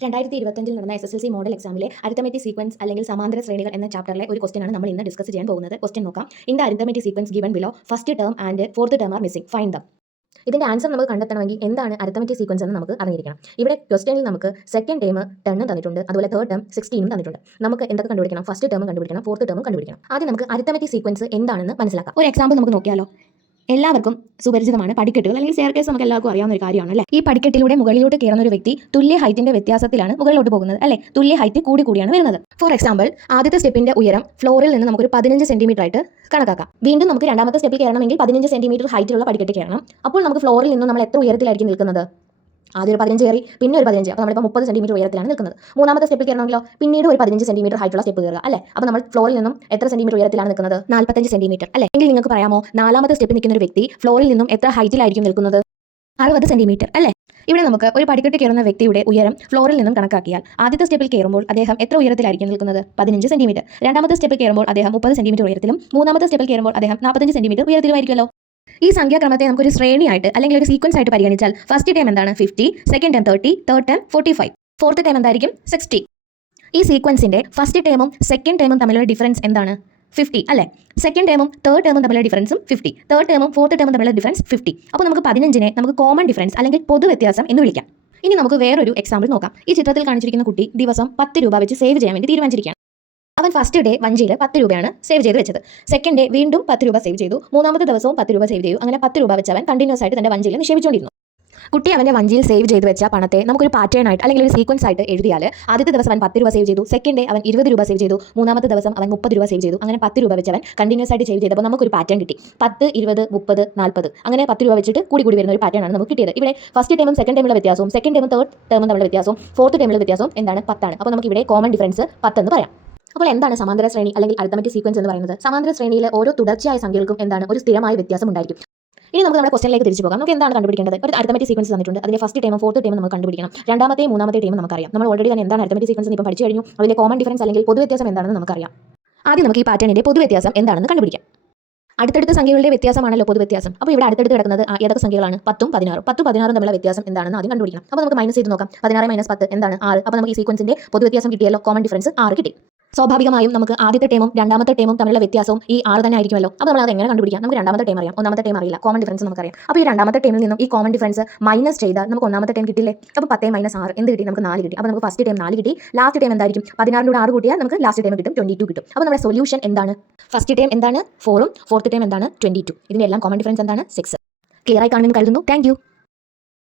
2025 നടന്ന SSLC model എക്സാമിലെ arithmetic sequence അല്ലെങ്കിൽ സമാന്തര ശ്രേണികൾ എന്ന ചാപ്റ്ററിലെ ഒരു ക്വസ്റ്റ്യൻ ആണ് നമ്മൾ ഇന്ന് ഡിസ്കസ് ചെയ്യാൻ പോകുന്നത്. ക്വസ്റ്റ്യൻ നോക്കാം. In the arithmetic sequence given below first term and fourth term R missing, find dum. ഇതിന്റെ ആൻസർ നമുക്ക് കണ്ടെത്തണമെങ്കിൽ എന്താണ് അരിത്തമെറ്റിക് സീക്വൻസ് എന്ന് നമുക്ക് അറിഞ്ഞിരിക്കണം. ഇവിടെ ക്വസ്റ്റ്യനിൽ നമുക്ക് സെക്കൻഡ് ടേം 10 തന്നിട്ടുണ്ട്, അതുപോലെ തേർഡ് ടേം 16 തന്നിട്ടുണ്ട്. നമുക്ക് എന്തൊക്കെ കണ്ടുപിടിക്കണം? ഫസ്റ്റ് ടേം കണ്ടുപിടിക്കണം, ഫോർത്ത് ടേം കണ്ടുപിടിക്കണം. ആദ്യം നമുക്ക് അരിത്തമെറ്റിക് സീക്വൻസ് എന്താണെന്ന് മനസ്സിലാക്കാം. ഒരു എക്സാമ്പിൾ നമുക്ക് നോക്കിയാലോ. എല്ലാവർക്കും സുപരിചിതമാണ് പടിക്കെട്ടുകൾ അല്ലെങ്കിൽ സ്റ്റെയർകേസ്. നമുക്ക് എല്ലാവർക്കും അറിയാവുന്ന ഒരു കാര്യമാണ് അല്ലേ. ഈ പടിക്കെട്ടിലൂടെ മുകളിലോട്ട് കയറുന്ന ഒരു വ്യക്തി തുല്യ ഹൈറ്റിന്റെ വ്യത്യാസത്തിലാണ് മുകളിലോട്ട് പോകുന്നത് അല്ലേ. തുല്യ ഹൈറ്റ് കൂടിയാണ് വരുന്നത്. ഫോർ എക്സാമ്പിൾ, ആദ്യത്തെ സ്റ്റെപ്പിന്റെ ഉയരം ഫ്ലോറിൽ നിന്ന് നമുക്കൊരു 15 സെന്റിമീറ്റർ ആയിട്ട് കണക്കാക്കാം. വീണ്ടും നമുക്ക് രണ്ടാമത്തെ സ്റ്റെപ്പിൽ കയറണമെങ്കിൽ 15 സെന്റിമീറ്റർ ഹൈറ്റിലുള്ള പടിക്കെട്ട് കയറണം. അപ്പോൾ നമുക്ക് ഫ്ലോറിൽ നിന്ന് നമ്മൾ എത്ര ഉയരത്തിലായിരിക്കും നിൽക്കുന്നത്? ആദ്യം ഒരു 15 കയറി, പിന്നെ ഒരു 15, അപ്പോൾ നമ്മളിപ്പോൾ 30 സെന്റിമീറ്റർ ഉയരത്തിലാണ് നിൽക്കുന്നത്. മൂന്നാമത്തെ സ്റ്റെപ്പിൽ കയറണമെങ്കിലോ പിന്നീട് ഒരു 15 സെന്റിമീറ്റർ ഹൈറ്റുള്ള സ്റ്റെപ്പ് കയറുക അല്ലേ. അപ്പോൾ നമ്മൾ ഫ്ലോറിൽ നിന്നും എത്ര സെന്റിമീറ്റർ ഉയരത്തിലാണ് നിൽക്കുന്നത്? 45 സെന്റിമീറ്റർ അല്ലേ. എങ്കിൽ നിങ്ങൾക്ക് പറയാമോ, നാലാമത്തെ സ്റ്റെപ്പിൽ നിൽക്കുന്ന ഒരു വ്യക്തി ഫ്ലോറിൽ നിന്നും എത്ര ഹൈറ്റിലായിരിക്കും നിൽക്കുന്നത്? 60 സെന്റിമീറ്റർ അല്ലേ. ഇവിടെ നമുക്ക് ഒരു പടിക്കെട്ട് കയറുന്ന വ്യക്തിയുടെ ഉയരം ഫ്ലോറിൽ നിന്നും കണക്കാക്കിയാൽ ആദ്യത്തെ സ്റ്റെപ്പിൽ കയറുമ്പോൾ അദ്ദേഹം എത്ര ഉയരത്തിലായിരിക്കും നിൽക്കുന്നത്? 15 സെന്റിമീറ്റർ. രണ്ടാമത്തെ സ്റ്റെപ്പിൽ കയറുമ്പോൾ അദ്ദേഹം 30 സെന്റിമീറ്റർ ഉയരത്തിലും മൂന്നാമത്തെ സ്റ്റെപ്പിൽ കയറുമ്പോൾ അദ്ദേഹം 45 സെന്റിമീറ്റർ ഉയരത്തിലുമായിരിക്കുമല്ലോ. ഈ സംഖ്യാക്രമത്തെ നമുക്കൊരു ശ്രേണിയായിട്ട് അല്ലെങ്കിൽ ഒരു സീക്വൻസ് ആയിട്ട് പരിഗണിച്ചാൽ ഫസ്റ്റ് ടൈം എന്താണ്? 50, second time 30, third time 45, fourth time എന്തായിരിക്കും? 60. ഈ സീക്വൻസിന്റെ ഫസ്റ്റ് ടൈമും സെക്കൻഡ് ടൈമും തമ്മിലുള്ള ഡിഫറൻസ് എന്താണ്? 50 അല്ലേ. സെക്കൻഡ് ടൈമും തേർഡ് ടൈമും തമ്മിലുള്ള ഡിഫറൻസും 50, തേർഡ് ടൈമും ഫോർത്ത് ടൈമും തമ്മിലുള്ള ഡിഫറൻസ് 50. അപ്പോൾ നമുക്ക് 15നെ നമുക്ക് കോമൺ ഡിഫറൻസ് അല്ലെങ്കിൽ പൊതു വ്യത്യാസം എന്ന് വിളിക്കാം. ഇനി നമുക്ക് വേറൊരു എക്സാമ്പിൾ നോക്കാം. ഈ ചിത്രത്തിൽ കാണിച്ചിരിക്കുന്ന കുട്ടി ദിവസം 10 രൂപ വെച്ച് സേവ് ചെയ്യാൻ വേണ്ടി തീരുമാനിച്ചിരിക്കുകയാണ്. അവൻ ഫസ്റ്റ് ഡേ വഞ്ചിയിൽ 10 രൂപയാണ് സേവ് ചെയ്ത് വെച്ചത്. സെക്കൻഡ് ഡേ വീണ്ടും 10 രൂപ സേവ് ചെയ്തു. മൂന്നാമത്തെ ദിവസവും 10 രൂപ സേവ് ചെയ്തു. അങ്ങനെ 10 രൂപ വെച്ച് അവൻ കണ്ടിന്യൂസ് ആയിട്ട് തന്റെ വഞ്ചിയിൽ നിക്ഷേപിച്ചുകൊണ്ടിരുന്നു. കുട്ടി അവന്റെ വഞ്ചിയിൽ സേവ് ചെയ്ത് വെച്ച പണത്തെ നമുക്കൊരു പാറ്റേൺ ആയിട്ട് അല്ലെങ്കിൽ ഒരു സീക്വൻസ് ആയിട്ട് എഴുതിയാൽ ആദ്യത്തെ ദിവസം അവൻ 10 രൂപ സേവ് ചെയ്തു, സെക്കൻഡ് ഡേ അവൻ 20 രൂപ സേവ് ചെയ്തു, മൂന്നാമത്തെ ദിവസം അവൻ 30 രൂപ സേവ് ചെയ്തു. അങ്ങനെ 10 രൂപ വെച്ച് അവൻ കണ്ടിന്യൂസ് ആയിട്ട് സേവ് ചെയ്തപ്പോൾ നമുക്കൊരു പാറ്റേൺ കിട്ടി. 10, 20, 30, 40 അങ്ങനെ 10 രൂപ വെച്ചിട്ട് കൂടി വരുന്ന ഒരു പാറ്റേൺ ആണ് നമുക്ക് കിട്ടിയത്. ഇവിടെ ഫസ്റ്റ് ടൈമും സെക്കൻഡ് ടൈമുള്ള വ്യത്യാസവും സെക്കൻഡ് ടൈമും തേർഡ് ടൈമും തമ്മിലുള്ള വ്യത്യാസവും ഫോർത്ത് ടൈമുള്ള വ്യത്യാസവും എന്താണ്? 10 ആണ്. അപ്പോൾ നമുക്ക് ഇവിടെ കോമൺ ഡിഫറൻസ് 10 എന്ന് പറയാം. അപ്പോൾ എന്താണ് സമാന്തര ശ്രേണി അല്ലെങ്കിൽ അരിത്തമെറ്റിക് സീക്വൻസ് എന്ന് പറയുന്നത്? സമാന്തര ശ്രേണിയിലെ ഓരോ തുടർച്ചയായ സംഖ്യകൾക്കും എന്താണ്? ഒരു സ്ഥിരമായ വ്യത്യാസം ഉണ്ടായിരിക്കും. ഇനി നമുക്ക് നമ്മുടെ ക്വസ്റ്റനിലേക്ക് തിരിച്ചു പോകാം. നമുക്ക് എന്താണ് കണ്ടുപിടിക്കേണ്ടത്? ഒരു അരിത്തമെറ്റിക് സീക്വൻസ് തന്നിട്ടുണ്ട്. അതിന്റെ ഫസ്റ്റ് ടൈമും ഫോർത്ത് ടൈമും നമുക്ക് കണ്ടുപിടിക്കണം. രണ്ടാമത്തെയും മൂന്നാമത്തെ ടൈമും നമുക്കറിയാം. നമ്മൾ ഓൾറെഡി തന്നെ എന്താണ് അരിത്തമെറ്റിക് സീക്വൻസ് ഇപ്പോൾ പഠിച്ചു കഴിഞ്ഞു. അതിന്റെ കോമൺ ഡിഫറൻസ് അല്ലെങ്കിൽ പൊതു വ്യത്യാസം എന്താണെന്ന് നമുക്കറിയാം. ആദ്യം നമുക്ക് ഈ പാറ്റേണിന്റെ പൊതു വ്യത്യാസം എന്താണെന്ന് കണ്ടുപിടിക്കാം. അടുത്തടുത്ത സംഖ്യകളുടെ വ്യത്യാസമാണല്ലോ പൊതു വ്യത്യാസം. അപ്പോൾ ഇവിടെ അടുത്തടുത്ത് കിടക്കുന്നത് ഏതൊക്കെ സംഖ്യകളാണ്? 10ഉം 16. 10ഉം 16 തമ്മിലുള്ള വ്യത്യാസം എന്താണെന്ന് ആദ്യം കണ്ടുപിടിക്കണം. അപ്പോൾ നമുക്ക് മൈനസ് ചെയ്ത് നോക്കാം. 16 - 10 എന്താണ്? 6. അപ്പോൾ നമുക്ക് ഈ സീക്വൻസിന്റെ പൊതു വ്യത്യാസം കിട്ടിയല്ലോ. കോമൺ ഡിഫറൻസ് 6 കിട്ടി. സ്വാഭാവികമായും നമുക്ക് ആദ്യത്തെ ടൈമും രണ്ടാമത്തെ ടൈമും തമ്മിലുള്ള വ്യത്യാസവും ഈ 6 തന്നെ ആയിരിക്കുമല്ലോ. അപ്പോൾ നമ്മൾ അത് എങ്ങനെ കണ്ടുപിടിക്കാം? നമുക്ക് രണ്ടാമത്തെ ടൈം അറിയാം, ഒന്നാമത്തെ ടൈം അറിയില്ല. കോമൺ ഡിഫറൻസ് നമുക്കറിയാം. അപ്പോൾ ഈ രണ്ടാമത്തെ ടൈമിൽ നിന്നും ഈ കോമൺ ഡിഫറൻസ് മൈനസ് ചെയ്താൽ നമുക്ക് ഒന്നാമത്തെ ടൈം കിട്ടില്ലേ. അപ്പോൾ 10 - 6 എന്ത് കിട്ടി? നമുക്ക് 4 കിട്ടി. അപ്പോൾ നമുക്ക് ഫസ്റ്റ് ടൈം 4 കിട്ടി. ലാസ്റ്റ് ടൈം എന്തായിരിക്കും? 16 6 കൂട്ടിയാൽ നമുക്ക് ലാസ്റ്റ് ടൈം കിട്ടും 22 കിട്ടും. അപ്പോൾ നമ്മുടെ സൊല്യൂഷൻ എന്താണ്? ഫസ്റ്റ് ടൈം എന്താണ്? 4ഉം ഫോർത്ത് ടൈം എന്താണ്? 22. ഇതിന്റെ എല്ലാം കോമൺ ഡിഫറൻസ് എന്താണ്? 6. ക്ലിയർ ആയി കാണുമെന്ന് കരുതുന്നു. Thank you.